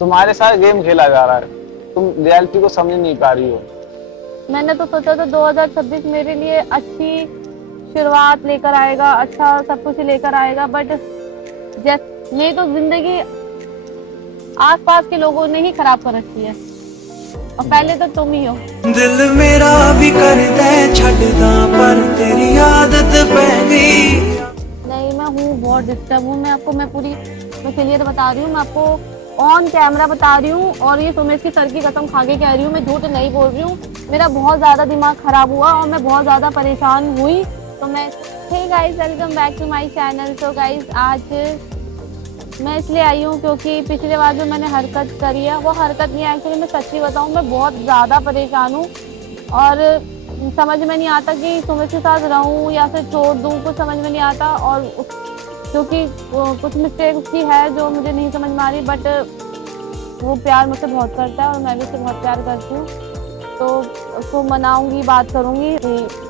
तुम्हारे साथ गेम खेला जा रहा है, तुम रियलिटी को समझ नहीं पा रही हो। मैंने तो सोचा था 2026 मेरे लिए अच्छी शुरुआत लेकर आएगा, अच्छा सब कुछ लेकर आएगा, बट मेरी तो जिंदगी आसपास के लोगों ने ही खराब कर रखी है, और पहले तो तुम ही हो। दिल मेरा भी करदा छड्डदा पर तेरी आदत पै गई। नहीं, मैं हूँ बहुत डिस्टर्ब हूँ। मैं पूरी क्लियर बता रही हूँ, मैं आपको ऑन कैमरा बता रही हूँ, और ये सुमेश की सर की कसम खा के कह रही हूँ, मैं झूठ नहीं बोल रही हूँ। मेरा बहुत ज्यादा दिमाग खराब हुआ और मैं बहुत ज्यादा परेशान हुई। तो मैं hey guys, welcome back to my channel. तो गाइस, आज मैं इसलिए आई हूँ क्योंकि पिछले बार जो मैंने हरकत करी है वो हरकत नहीं है, एक्चुअली मैं सच्ची बताऊँ मैं बहुत ज़्यादा परेशान हूँ, और समझ में नहीं आता कि सुमेश के साथ रहूँ या फिर छोड़ दूँ, कुछ समझ में नहीं आता। और क्योंकि कुछ मिस्टेक उसकी है जो मुझे नहीं समझ में आ रही, बट वो प्यार मुझसे बहुत करता है और मैं भी उससे बहुत प्यार करती हूँ। तो उसको मनाऊंगी, बात करूँगी।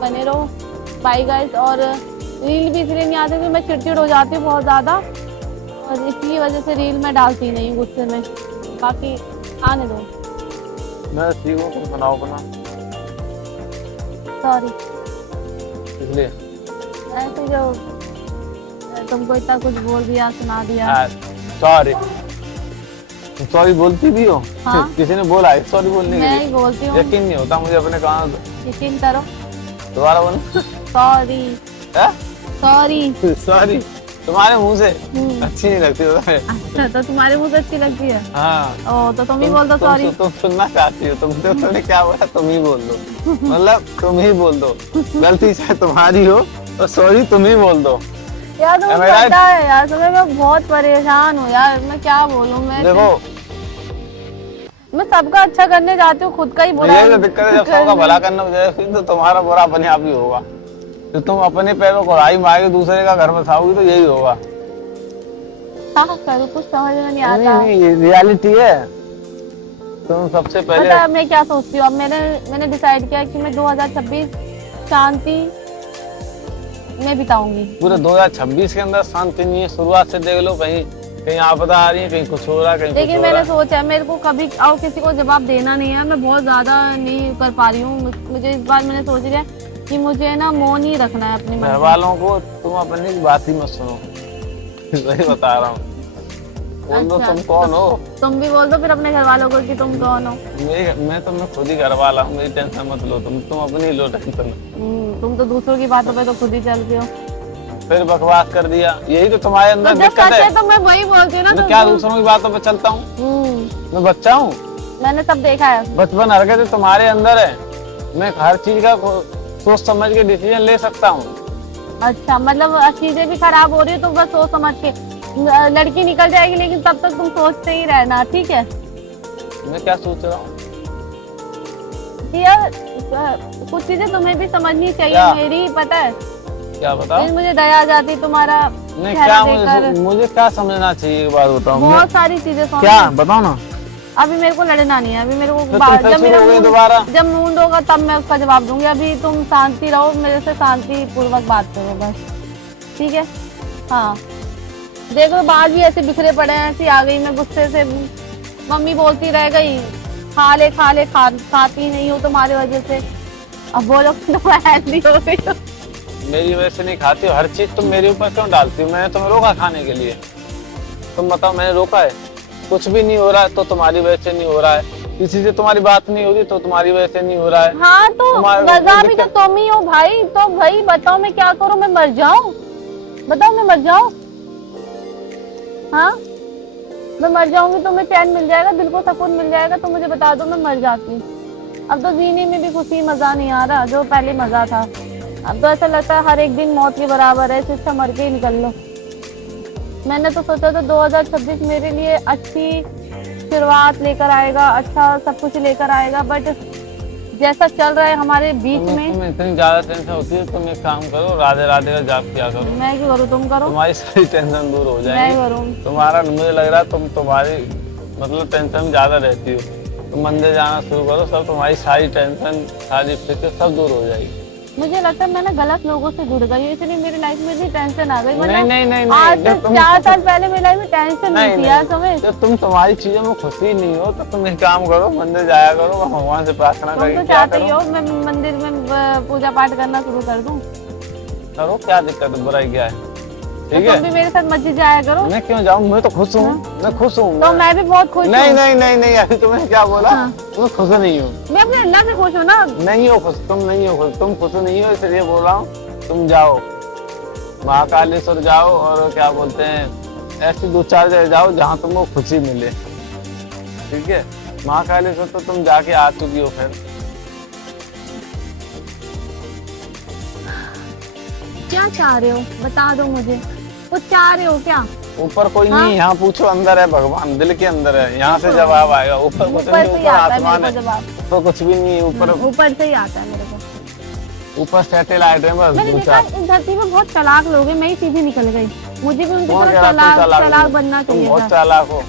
बने रहो, बाय गाइस। और रील भी इसलिए नहीं आती क्योंकि मैं चिड़चिड़ हो जाती हूँ बहुत ज़्यादा, और इसी वजह से रील में डालती नहीं हूँ गुस्से में। बाकी आने दो। मैं सीखूं, तुम सुनाओ अपना। सॉरी, इसलिए ऐसे जो तुमको इतना कुछ बोल दिया, सुना दिया। सॉरी। तुम सॉरी बोलती भी हो? हाँ? किसी ने बोला है सॉरी बोलने के मैं लिए? ही बोलती हूँ। यकीन नहीं होता मुझे अपने कानों से। यकीन करो। दोबारा बोलो। Sorry, sorry. सॉरी तुम्हारे मुंह से अच्छी नहीं लगती हो तुम्हें। अच्छा, तो तुम्हारे मुंह से अच्छी लगती है? हाँ। ओ, तो तुम ही बोल दो सॉरी। तुम सुनना चाहती हो, तुमने क्या बोला, तुम ही बोल दो। मतलब तुम ही बोल दो, गलती से तुम्हारी हो तो सॉरी तुम ही बोल दो। यार तुम्हें पता है यार, तुम्हें मैं बहुत परेशान हूँ यार, मैं क्या बोलूँ। मैं देखो, मैं सबका अच्छा करने जाती हूँ, खुद का ही बुरा। ये तो दिक्कत है, जब सबका भला करना जाएगा तो तुम्हारा बुरा अपने आप ही होगा। तो तुम अपने पैरों को राई मारेगी, दूसरे का घर बसाओगी, तो यही होगा। क्या करूँ, कुछ समझ में नहीं आता। नहीं, रियलिटी है। तुम सबसे पहले पता है मैं क्या सोचती हूँ, अब मैंने डिसाइड किया कि मैं 2026 शांति में बिताऊंगी। पूरे 2026 के अंदर शांति नहीं है। शुरुआत से देख लो, कहीं कहीं आपदा आ रही है, कहीं कुछ हो रहा है, कहीं लेकिन मैंने सोचा है मेरे को कभी और किसी को जवाब देना नहीं है। मैं बहुत ज्यादा नहीं कर पा रही हूँ। मुझे इस बार मैंने सोच लिया कि मुझे ना मौन ही रखना है अपने घर वालों को। तुम अपनी बात ही मत सुनो। सही बता रहा हूँ। बोल दो तुम कौन हो। तुम भी बोल दो फिर अपने घर वालों को कि तुम कौन हो। मैं खुद ही घर वाला हूँ, मेरी टेंशन मत लो। तुम अपनी लो टेंशन। तुम तो दूसरों की बातों पे तो खुद ही चलते हो। फिर बकवास कर दिया, यही तो तुम्हारे अंदर दिक्कत है। तो मैं वही बोलती हूँ ना। मैं क्या दूसरों की बातों पे चलता हूँ? मैं बच्चा हूँ, मैंने सब देखा है। बचपन हरकतें तुम्हारे अंदर है। मैं हर चीज का सोच समझ के डिसीजन ले सकता हूँ। अच्छा, मतलब चीजें भी खराब हो रही है तो बस सोच समझ के लड़की निकल जाएगी, लेकिन तब तक तुम सोचते ही रहना, ठीक है? मैं क्या सोच रहा हूँ यार, कुछ चीजें तुम्हें भी समझनी चाहिए। मेरी पता है क्या बताओ? मुझे दया आ जाती तुम्हारा नहीं, चेहरा क्या देखकर। मुझे क्या समझना चाहिए, एक बात बताओ। बहुत सारी चीजें समझ। क्या बताओ ना। अभी मेरे को लड़ना नहीं है। अभी मेरे को जब मूड होगा तब मैं उसका जवाब दूंगी। अभी तुम शांति रहो, मेरे से शांति पूर्वक बात करो बस, ठीक है? हाँ, देखो बाल भी ऐसे बिखरे पड़े हैं। ऐसी आ गई मैं गुस्से से, मम्मी बोलती रह गई खा ले खा ले, खाती नहीं हो तुम्हारी वजह से। अब बोलो तुम हेल्दी हो गई हो। मेरी वजह से नहीं खाती हो, हर चीज तुम मेरे ऊपर क्यों डालती हो? मैंने तुम्हें रोका खाने के लिए? तुम बताओ, मैंने रोका है? कुछ भी नहीं हो रहा है तो तुम्हारी वजह से नहीं हो रहा है। किसी से तुम्हारी बात नहीं हो रही तो तुम्हारी वजह से नहीं हो रहा है। हाँ, तो वजह भी तो तुम ही हो भाई। तो भाई बताओ मैं क्या करूं? मैं मर जाऊं? बताओ मैं मर जाऊं? हाँ, मैं मर जाऊंगी तो मैं चैन मिल जाएगा, दिल को सुकून मिल जाएगा, तो मुझे बता दो मैं मर जाती। अब तो जीने में भी खुशी मजा नहीं आ रहा जो पहले मजा था। अब तो ऐसा लगता है हर एक दिन मौत के बराबर है, इससे मर के ही निकल लो। मैंने तो सोचा था 2026 मेरे लिए अच्छी शुरुआत लेकर आएगा, अच्छा सब कुछ लेकर आएगा, बट जैसा चल रहा है हमारे बीच में। तुम्हें इतनी ज्यादा टेंशन होती है, तुम एक काम करो, राधे राधे का जाप किया करो। मैं क्यों करूँ? तुम करो। तुम्हारी सारी टेंशन दूर हो जाएगी। मैं करूँ? तुम्हारा मुझे लग रहा है तुम्हारी मतलब टेंशन ज्यादा रहती हो। तुम मंदिर जाना शुरू करो, सब तुम्हारी सारी टेंशन, सारी फिक्र सब दूर हो जाएगी। मुझे लगता है मैं ना गलत लोगों से जुड़ गई, इसलिए मेरी लाइफ में भी टेंशन आ गई। नहीं नहीं नहीं आज नहीं, से 4 साल पहले मेरी लाइफ में टेंशन नहीं थी यार, समझ। जब तुम तुम्हारी चीजों में खुशी नहीं हो तो तुम एक काम करो, मंदिर जाया करो, भगवान से प्रार्थना तुम करके तो क्या चाहते ही करो, हो मैं मंदिर में पूजा पाठ करना शुरू कर दूं, करो, क्या दिक्कत है, बुराई क्या है, तो ठीक है। तुम भी मेरे साथ मस्जिद जाया करो। मैं क्यों जाऊँ, मैं तो खुश हूँ, मैं खुश हूँ। तो मैं भी बहुत खुश नहीं हूँ। नहीं नहीं नहीं, अभी तुमने क्या बोला, हाँ। मैं खुश नहीं हूँ। मैं अपने अल्लाह से खुश हूँ ना। नहीं हो खुश, तुम नहीं हो खुश, तुम खुश नहीं हो, इसलिए बोल रहा हूँ तुम जाओ महाकालेश्वर जाओ, और क्या बोलते हैं ऐसी 2-4 जगह जाओ जहाँ तुमको खुशी मिले, ठीक है। महाकालेश्वर तो तुम जाके आ चुकी हो फिर। क्या चाह रहे हो बता दो मुझे, कुछ चाह रहे हो क्या? ऊपर कोई हाँ? नहीं, यहाँ पूछो, अंदर है भगवान, दिल के अंदर है, यहाँ से जवाब आएगा। ऊपर कुछ ऊपर नहीं, से ही ऊपर आता है आसमान मेरे है, को जवाब, ऊपर कुछ भी नहीं है, ऊपर से ही आता है मेरे को। ऊपर सैटेलाइट है बस मैंने देखा इस धरती में बहुत चालाक लोग हैं, मैं ही सीधी निकल गई, मुझे भी उनकी कौन तरह कह रहा तुम चालाक बनना तुम चाहिए बहुत था। चालाक हो,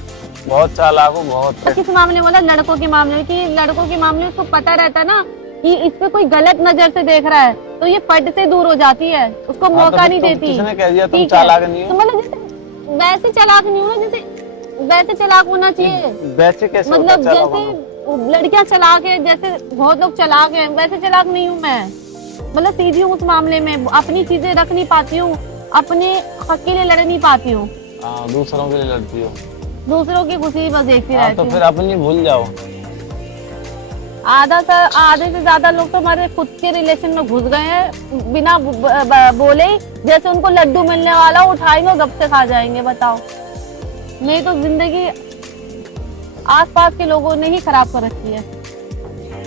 बहुत चालाक हो, बहुत। तो किस मामले बोला, लड़कों के मामले में, कि लड़कों के मामले में उसको पता रहता है ना कि इस पे कोई गलत नजर से देख रहा है, तो ये फट से दूर हो जाती है, उसको हाँ, मौका नहीं देती। किसने कह दिया तुम ठीक है। चालाक नहीं तो हो? मतलब जैसे वैसे चालाक नहीं हो ना, जैसे वैसे चालाक होना चाहिए। वैसे कैसे होता मतलब है चालाक होना? जैसे लड़कियां चालाक है, जैसे बहुत लोग चालाक हैं, वैसे चालाक नहीं हूँ मैं। मतलब सीधी हूँ उस मामले में, अपनी चीजें रख नहीं पाती हूँ, अपने हक के लिए लड़ नहीं पाती हूँ, हाँ, दूसरों के लिए लड़ती हो। दूसरों की खुशी बस देखती हाँ, रहती तो हूँ। फिर अपनी भूल जाओ। आधे से ज्यादा लोग तो हमारे खुद के रिलेशन में घुस गए हैं बिना बोले ही, जैसे उनको लड्डू मिलने वाला उठाएंगे और गप से खा जाएंगे। बताओ, मेरी तो जिंदगी आसपास के लोगों ने ही खराब कर रखी है,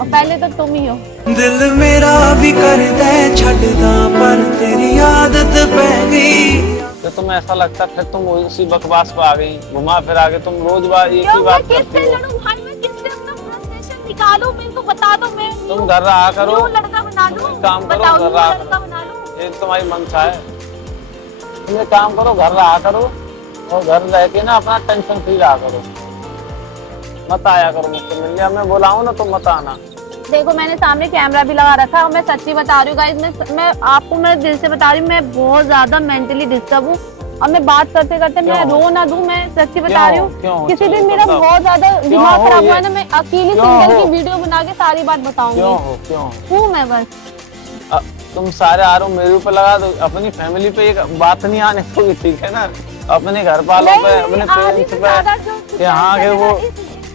और पहले तो तुम ही हो। दिल मेरा भी कर दे छड़दा पर तेरी आदत पै गई। तो तुम्हें ऐसा लगता फिर तुम उसी बकवास पे आ गई, घुमा फिर आगे तुम रोज बार एक ही क्यों मैं बात किससे करती हो। लड़ूं भाई, मैं किससे अपना फ्रस्ट्रेशन निकालूं, मेरे को बता दो। मैं तुम घर रहा करो, न्यू लड़का बना लूं, एक काम करो, बताओ घर न्यू रहा लड़का बना लूं। ये तुम्हारी मंशा है। तुम एक काम करो, घर रहा करो, और घर रह के ना अपना टेंशन फ्री रहा करो, मत आया करो मुझसे मिलने। मैं बुलाऊं ना तो मत आना। देखो मैंने सामने कैमरा भी लगा रखा है, और मैं सच्ची बता रही हूँ गाइस, मैं आपको मैं दिल से बता रही हूँ, मैं बहुत ज्यादा मेंटली डिस्टर्ब हूँ, और मैं बात करते करते मैं रो ना दूं, मैं सच्ची बता रही हूँ। किसी दिन मेरा बहुत ज्यादा दिमाग खराब हुआ ना, मैं अकेली सिंगल की वीडियो बना के सारी बात बताऊंगी। क्यों हूँ मैं बस। तुम सारे आरोप मेरे ऊपर लगा दो, अपनी फैमिली पे एक बात नहीं आने को, ठीक है ना, अपने घर वालों पे, अपने पेरेंट्स पे, यहाँ के वो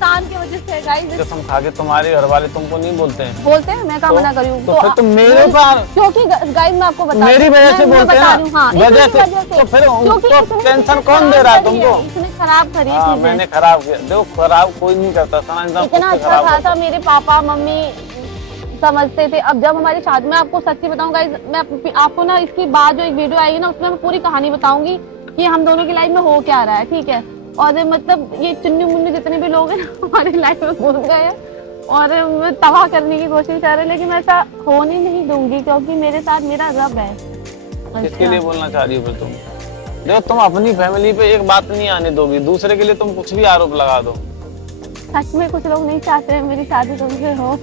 इंसान की वजह से गाइस, कसम खा के तुम्हारे घर वाले तुमको नहीं बोलते हैं। बोलते हैं, मैं कहाँ मना करी हूँ। तो फिर तुम मेरे ऊपर, क्योंकि गाइस मैं आपको बता मेरी वजह से बोलते हैं ना, वजह से, तो फिर उनको टेंशन कौन दे रहा है तुमको? इसने खराब करी हाँ, चीजें। मैंने खराब किया। देखो खराब कोई नहीं करता, इतना अच्छा खासा मेरे पापा मम्मी समझते थे। अब जब हमारी शादी में, आपको सच्ची बताऊं गाइस, मैं आपको ना इसकी बाद जो एक वीडियो आएगी ना, उसमें मैं पूरी कहानी बताऊंगी कि हम दोनों की लाइफ में हो क्या रहा है, ठीक है। और मतलब ये चुन्नी मुन्नी जितने भी लोग हैं हमारी लाइफ में घुस गए हैं और तबाह करने की कोशिश कर रहे हैं, लेकिन मैं ऐसा होने नहीं दूंगी, क्योंकि मेरे साथ मेरा रब है। किसके लिए बोलना चाह रही हो फिर तुम? देखो तुम अपनी फैमिली पे एक बात नहीं आने दोगी, दूसरे के लिए तुम कुछ भी आरोप लगा दो। सच में कुछ लोग नहीं चाहते हैं मेरी शादी तुमसे हो।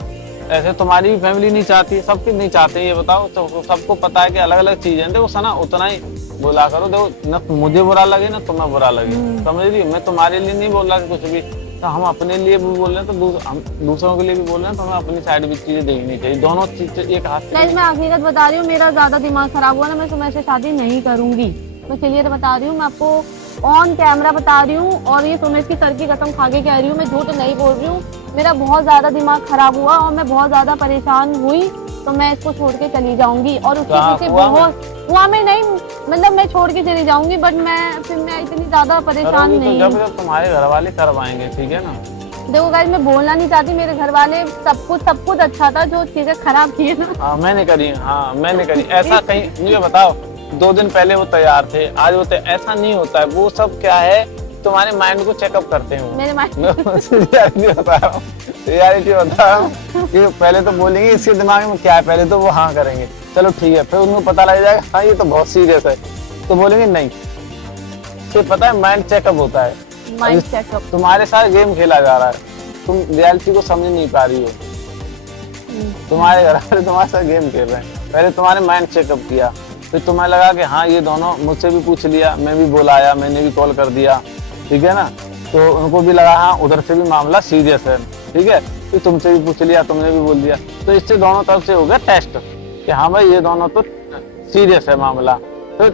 ऐसे तुम्हारी भी फैमिली नहीं चाहती, सबकी नहीं चाहते, ये बताओ। तो सबको पता है कि अलग अलग चीजें हैं। देखो सना, उतना ही बोला करो। देखो न मुझे बुरा लगे ना तुम्हें बुरा लगे, समझ रही हो? मैं तुम्हारे लिए नहीं बोल रहा कि कुछ भी, तो हम अपने लिए भी बोल रहे हैं, तो हम दूसरों के लिए भी बोल रहे हैं, तो हमें अपनी साइड भी चीजें देखनी चाहिए। दोनों चीज एक हाथ से। मैं हकीकत बता रही हूँ, मेरा ज्यादा दिमाग खराब हुआ ना, मैं तुम्हें से शादी नहीं करूंगी। मैं क्लियर बता रही हूँ, मैं आपको ऑन कैमरा बता रही हूँ, और ये सुमेश की सर की कसम खा के कह रही हूँ, मैं झूठ नहीं बोल रही हूँ। मेरा बहुत ज्यादा दिमाग खराब हुआ और मैं बहुत ज्यादा परेशान हुई, तो मैं इसको छोड़ के चली जाऊंगी। और उसके पीछे बहुत हुआ में नहीं, मतलब मैं छोड़ के चली जाऊंगी, बट मैं इतनी ज्यादा परेशान नहीं। जब तुम्हारे घर वाले करवाएंगे, ठीक है ना। देखो गाइस, मैं बोलना नहीं चाहती, मेरे घर वाले सब कुछ अच्छा था, जो चीजें खराब की है ना। हाँ मैंने करी, हाँ मैंने करी। ऐसा कहीं मुझे बताओ, 2 दिन पहले वो तैयार थे, आज वो ऐसा नहीं होता है। वो सब क्या है, तुम्हारे माइंड को चेकअप करते हैं। मेरे माइंड रियलिटी बता रहा हूँ, रियलिटी बता रहा हूँ कि पहले तो बोलेंगे इसके दिमाग में क्या है, पहले तो वो हाँ करेंगे, चलो ठीक है, फिर उनको पता लग जाएगा हाँ ये तो बहुत सीरियस है, तो बोलेंगे नहीं। तो पता है माइंड चेकअप होता है, माइंड चेकअप। तुम्हारे साथ गेम खेला जा रहा है, तुम रियलिटी को समझ नहीं पा रही हो। तुम्हारे घर वाले तुम्हारे साथ गेम खेल रहे हैं। पहले तुम्हारे माइंड चेकअप किया, फिर तुम्हें लगा कि हाँ ये दोनों, मुझसे भी पूछ लिया, मैं भी बुलाया, मैंने भी कॉल कर दिया, ठीक है ना, तो उनको भी लगा हाँ उधर से भी मामला सीरियस है, ठीक है, फिर तुमसे भी पूछ लिया, तुमने भी बोल दिया, तो इससे दोनों तरफ से हो गया टेस्ट कि हाँ भाई ये दोनों तो सीरियस है मामला, तो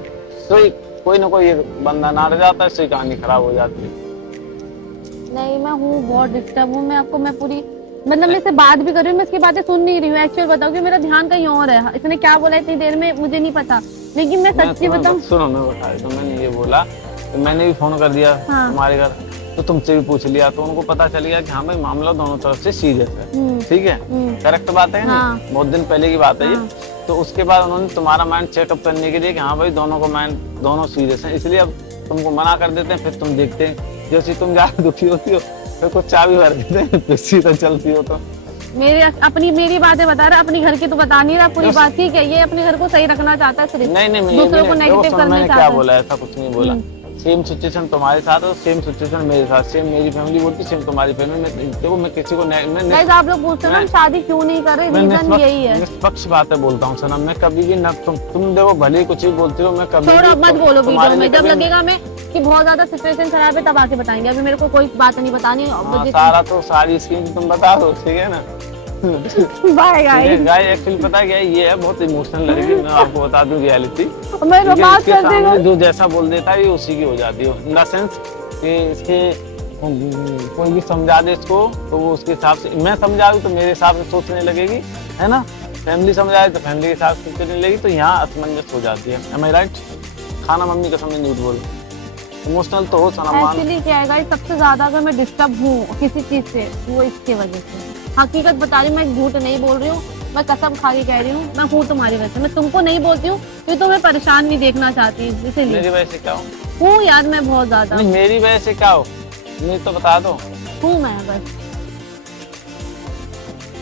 कोई ना कोई बंदा ना रह जाता है, इससे कहानी खराब हो जाती है। नहीं मैं हूँ बहुत डिस्टर्ब हूँ, मैं आपको मैं पूरी मतलब मैं इससे बात भी कर रही हूँ, मैं इसकी बातें सुन नहीं रही हूँ, एक्चुअल बताऊँ कि मेरा ध्यान कहीं और है, इसने क्या बोला इतनी देर में मुझे नहीं पता, लेकिन मैं सच्ची बताऊँ। सुनो मैं बता रही हूँ, मैंने ये बोला तो मैंने भी फोन कर दिया तुम्हारे घर, तो तुमसे भी पूछ लिया, तो उनको पता चल गया कि हाँ भाई मामला दोनों तरफ से सीरियस है, ठीक है, करेक्ट बात है ना, बहुत दिन पहले की बात है ये। तो उसके बाद उन्होंने तुम्हारा माइंड चेकअप करने के लिए कि हाँ भाई दोनों को माइंड दोनों सीरियस है, इसलिए अब तुमको मना कर देते हैं, फिर तुम देखते हैं जैसे तुम ज्यादा दुखी होती हो फिर कुछ चाबी भर देते हैं, फिर सीधा चलती हो। तो मेरी बातें बता रहा, अपनी घर की तो बता नहीं रहा पूरी बात, ठीक है, ये अपने घर को सही रखना चाहता है सिर्फ, नहीं दूसरों को नेगेटिव करना चाहता है। क्या बोला, ऐसा कुछ नहीं बोला, सेम सिचुएशन तुम्हारे साथ है, सेम सिचुएशन मेरे साथ, सेम मेरी फैमिली बोलती, सेम तुम्हारी फैमिली में। देखो मैं किसी को गाइस आप लोग पूछते हो ना शादी क्यों नहीं कर रहे, रीजन यही है, निष्पक्ष बातें बोलता हूँ सनम, मैं कभी भी न तुम देखो भले ही कुछ ही बोलती हो, मैं कभी छोड़ो मत बोलो वीडियो में, जब लगेगा मैं कि बहुत ज्यादा सिचुएशन खराब है तब आके बताएंगे, अभी मेरे को कोई बात नहीं बतानी। सारा तो सारी स्कीम तुम बता दो, ठीक है ना। Bye guys. गाइस एक्चुअली पता क्या है, ये है बहुत इमोशनल लड़की, मैं आपको बता दूं रियलिटी, मैं रोमांस कर देगा, जो जैसा बोल देता है ये उसी की हो जाती है, इन द सेंस कि इसके कोई भी समझा दे इसको तो वो उसके हिसाब से, मैं समझा दूं तो मेरे हिसाब से सोचने लगेगी, है ना, फैमिली समझाए तो फैमिली के हिसाब से सोचने लगेगी, तो यहाँ असमंजस हो जाती है। एम आई राइट? खाना मम्मी का समझ झूठ बोल, इमोशनल तो हो सनम। एक्चुअली क्या है गाइस, सबसे ज्यादा अगर मैं डिस्टर्ब हूँ किसी चीज से वो इसके वजह से, हकीकत बता रही हूँ, मैं झूठ नहीं बोल रही हूँ, मैं कसम खा के कह रही हूँ, मैं हूँ तुम्हारी वजह से, मैं तुमको नहीं बोलती हूँ क्योंकि तुम्हें परेशान नहीं देखना चाहती, इसीलिए। मेरी वजह से क्या हूँ यार मैं बहुत ज्यादा, मेरी वजह से क्या हो, मुझे तो बता दो। हूँ मैं बस,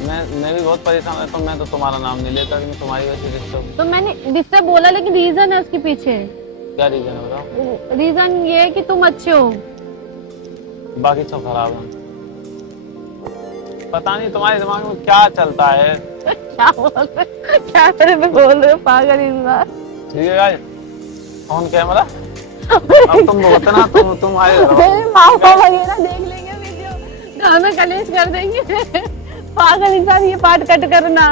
मैं भी बहुत परेशान रहता हूँ, मैं तो तुम्हारा नाम नहीं लेता कि मैं तुम्हारी वजह से डिस्टर्ब। तो मैंने डिस्टर्ब बोला, लेकिन रीजन है उसके पीछे। क्या रीजन है बताओ? रीजन ये है कि तुम अच्छे हो, बाकी सब खराब है। पता नहीं तुम्हारे दिमाग में क्या चलता है। क्या बोल रहे, क्या मेरे पे बोल रहे हो पागल इंसान। ठीक है गाइस, ऑन कैमरा अब तुम बोलते ना, तुम आए मामा वगैरह देख लेंगे वीडियो, घर में कलेश कर देंगे। पागल इंसान, ये पार्ट कट करना।